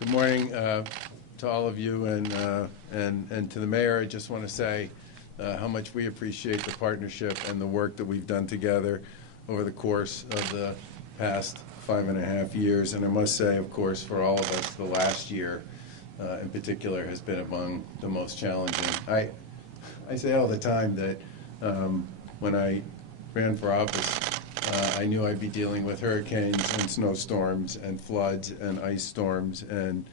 Good morning to all of you, and to the mayor. I just want to say how much we appreciate the partnership and the work that we've done together over the course of the past 5.5 years. And I must say, of course, for all of us, the last year in particular has been among the most challenging. I say all the time that when I ran for office, I knew I'd be dealing with hurricanes and snowstorms and floods and ice storms and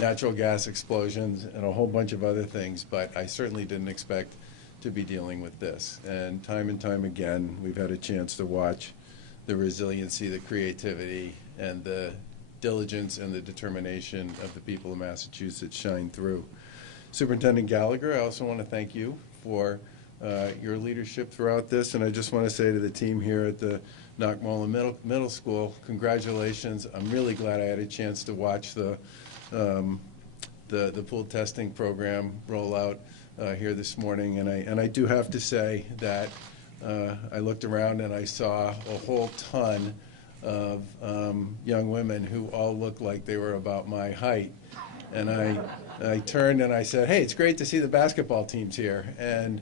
natural gas explosions and a whole bunch of other things, but I certainly didn't expect to be dealing with this. And time again, we've had a chance to watch the resiliency, the creativity, and the diligence and the determination of the people of Massachusetts shine through. Superintendent Gallagher, I also want to thank you for your leadership throughout this, and I just want to say to the team here at the Knockmullen Middle School, congratulations. I'm really glad I had a chance to watch the pool testing program roll out here this morning, and I do have to say that I looked around and I saw a whole ton of young women who all looked like they were about my height, and I turned and I said, hey, it's great to see the basketball teams here, and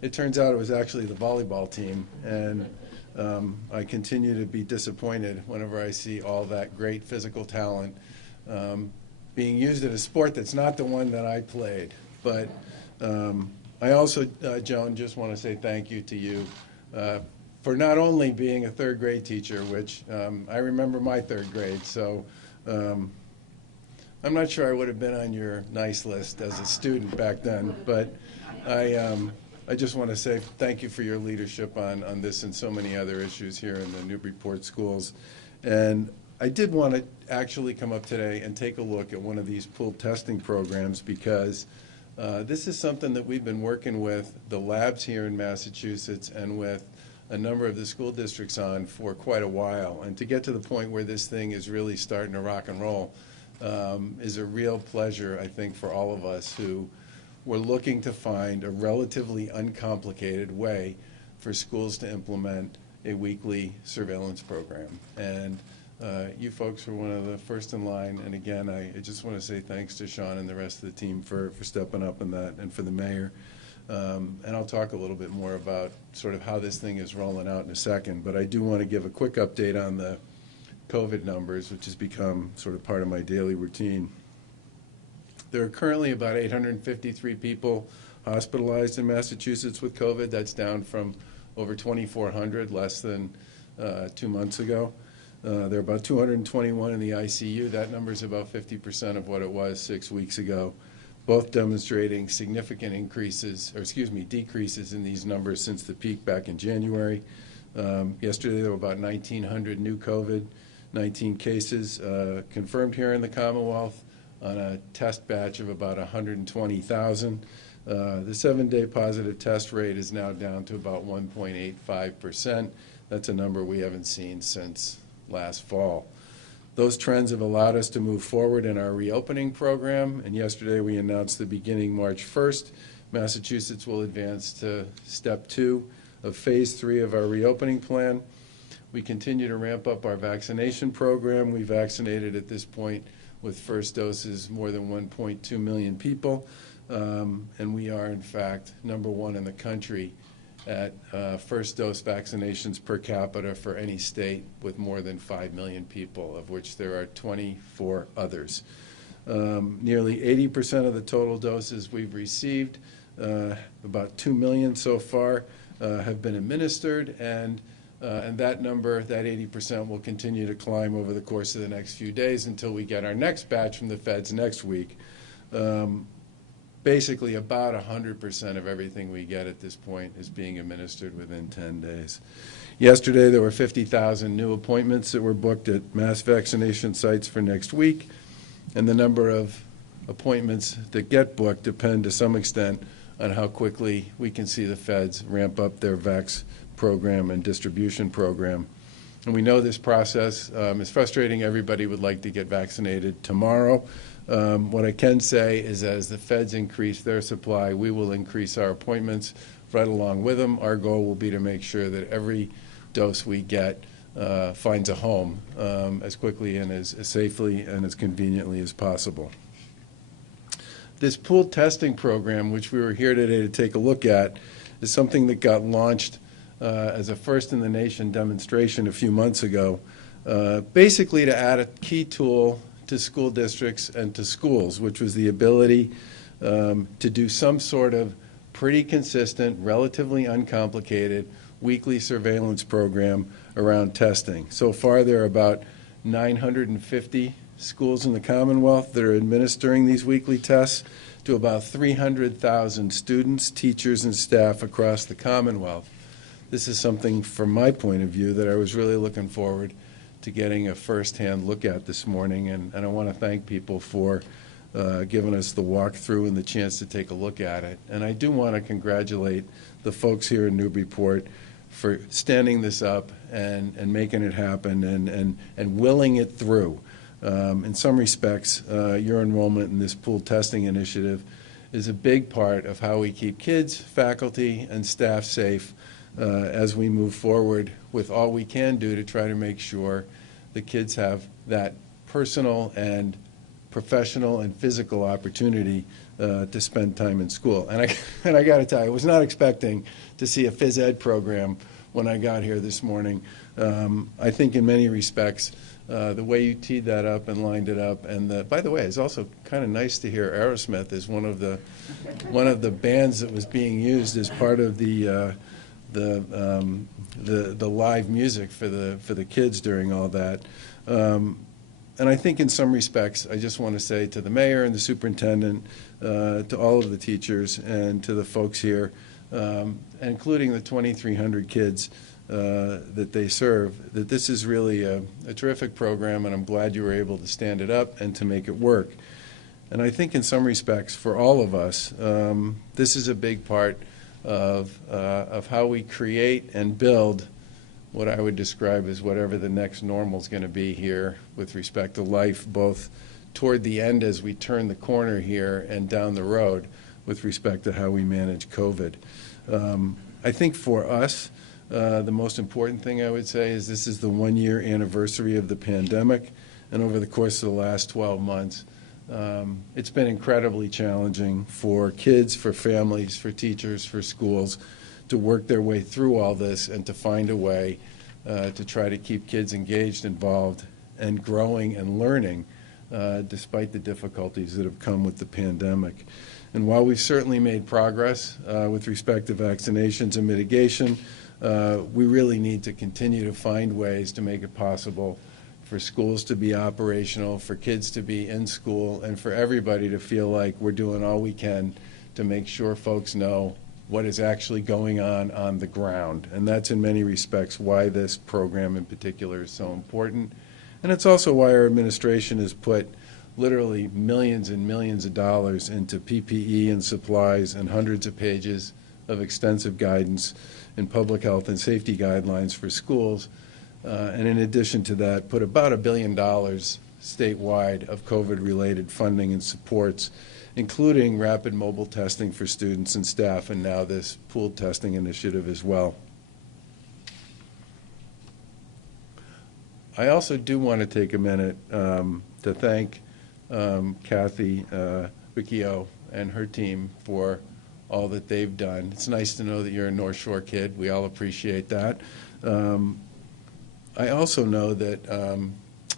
it turns out it was actually the volleyball team, and I continue to be disappointed whenever I see all that great physical talent being used in a sport that's not the one that I played. But I also, Joan, just want to say thank you to you for not only being a third grade teacher, which I remember my third grade, so I'm not sure I would have been on your nice list as a student back then, but I just want to say thank you for your leadership on this and so many other issues here in the Newburyport schools. And I did want to actually come up today and take a look at one of these pool testing programs, because this is something that we've been working with the labs here in Massachusetts and with a number of the school districts on for quite a while. And to get to the point where this thing is really starting to rock and roll is a real pleasure, I think, for all of us who we're looking to find a relatively uncomplicated way for schools to implement a weekly surveillance program. And you folks were one of the first in line. And again, I just want to say thanks to Sean and the rest of the team for stepping up in that, and for the mayor. And I'll talk a little bit more about sort of how this thing is rolling out in a second. But I do want to give a quick update on the COVID numbers, which has become sort of part of my daily routine. There are currently about 853 people hospitalized in Massachusetts with COVID. That's down from over 2,400 less than 2 months ago. There are about 221 in the ICU. That number is about 50% of what it was 6 weeks ago, both demonstrating significant decreases in these numbers since the peak back in January. Yesterday there were about 1,900 new COVID-19 cases confirmed here in the Commonwealth, on a test batch of about 120,000. The 7-day positive test rate is now down to about 1.85%. That's a number we haven't seen since last fall. Those trends have allowed us to move forward in our reopening program, and yesterday we announced that beginning March 1st, Massachusetts will advance to step 2 of phase 3 of our reopening plan. We continue to ramp up our vaccination program. We vaccinated at this point with first doses more than 1.2 million people, and we are in fact #1 in the country at first dose vaccinations per capita for any state with more than 5 million people, of which there are 24 others. Nearly 80% of the total doses we've received, about 2 million so far, have been administered, and that number, that 80%, will continue to climb over the course of the next few days until we get our next batch from the feds next week. Basically, about 100% of everything we get at this point is being administered within 10 days. Yesterday, there were 50,000 new appointments that were booked at mass vaccination sites for next week, and the number of appointments that get booked depend to some extent on how quickly we can see the feds ramp up their vax program and distribution program. And we know this process is frustrating. Everybody would like to get vaccinated tomorrow. What I can say is as the feds increase their supply, we will increase our appointments right along with them. Our goal will be to make sure that every dose we get finds a home as quickly and as safely and as conveniently as possible. This pooled testing program, which we were here today to take a look at, is something that got launched as a first-in-the-nation demonstration a few months ago, basically to add a key tool to school districts and to schools, which was the ability to do some sort of pretty consistent, relatively uncomplicated weekly surveillance program around testing. So far, there are about 950 schools in the Commonwealth that are administering these weekly tests to about 300,000 students, teachers, and staff across the Commonwealth. This is something, from my point of view, that I was really looking forward to getting a first-hand look at this morning, and I want to thank people for giving us the walkthrough and the chance to take a look at it. And I do want to congratulate the folks here in Newburyport for standing this up and making it happen and willing it through. In some respects, your enrollment in this pooled testing initiative is a big part of how we keep kids, faculty, and staff safe as we move forward with all we can do to try to make sure the kids have that personal and professional and physical opportunity to spend time in school. And I got to tell you, I was not expecting to see a phys ed program when I got here this morning. I think in many respects, the way you teed that up and lined it up, and by the way, it's also kind of nice to hear Aerosmith is one of the bands that was being used as part of the live music for the kids during all that. And I think in some respects, I just want to say to the mayor and the superintendent, to all of the teachers, and to the folks here, including the 2,300 kids that they serve, that this is really a terrific program, and I'm glad you were able to stand it up and to make it work. And I think in some respects, for all of us, this is a big part of how we create and build what I would describe as whatever the next normal is going to be here with respect to life, both toward the end as we turn the corner here and down the road with respect to how we manage COVID. I think for us, the most important thing I would say is this is the one-year anniversary of the pandemic, and over the course of the last 12 months, it's been incredibly challenging for kids, for families, for teachers, for schools to work their way through all this and to find a way to try to keep kids engaged, involved, and growing and learning despite the difficulties that have come with the pandemic. And while we've certainly made progress with respect to vaccinations and mitigation, we really need to continue to find ways to make it possible for schools to be operational, for kids to be in school, and for everybody to feel like we're doing all we can to make sure folks know what is actually going on the ground. And that's in many respects why this program in particular is so important. And it's also why our administration has put literally millions and millions of dollars into PPE and supplies and hundreds of pages of extensive guidance and public health and safety guidelines for schools. And in addition to that, put about $1 billion statewide of COVID-related funding and supports, including rapid mobile testing for students and staff, and now this pooled testing initiative as well. I also do want to take a minute to thank Kathy Riccio and her team for all that they've done. It's nice to know that you're a North Shore kid. We all appreciate that. I also know that,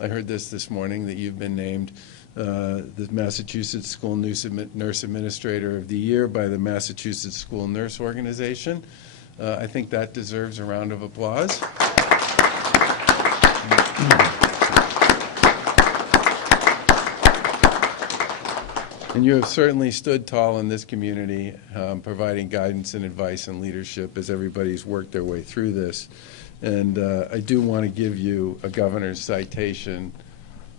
I heard this morning, that you've been named the Massachusetts School Nurse Administrator of the Year by the Massachusetts School Nurse Organization. I think that deserves a round of applause. And you have certainly stood tall in this community, providing guidance and advice and leadership as everybody's worked their way through this. And I do want to give you a governor's citation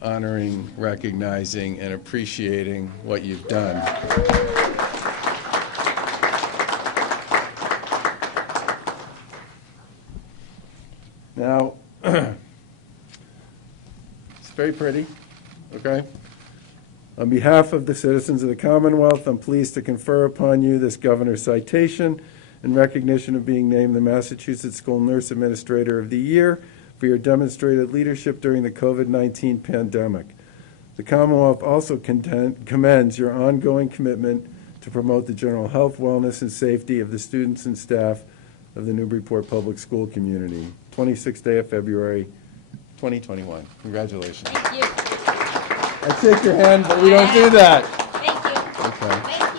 honoring, recognizing, and appreciating what you've done. Now, it's very pretty, okay? On behalf of the citizens of the Commonwealth, I'm pleased to confer upon you this governor's citation in recognition of being named the Massachusetts School Nurse Administrator of the Year for your demonstrated leadership during the COVID-19 pandemic. The Commonwealth also commends your ongoing commitment to promote the general health, wellness, and safety of the students and staff of the Newburyport Public School community. 26th day of February, 2021. Congratulations. Thank you. I shake your hand, but we don't do that. Thank you. Okay. Thank you.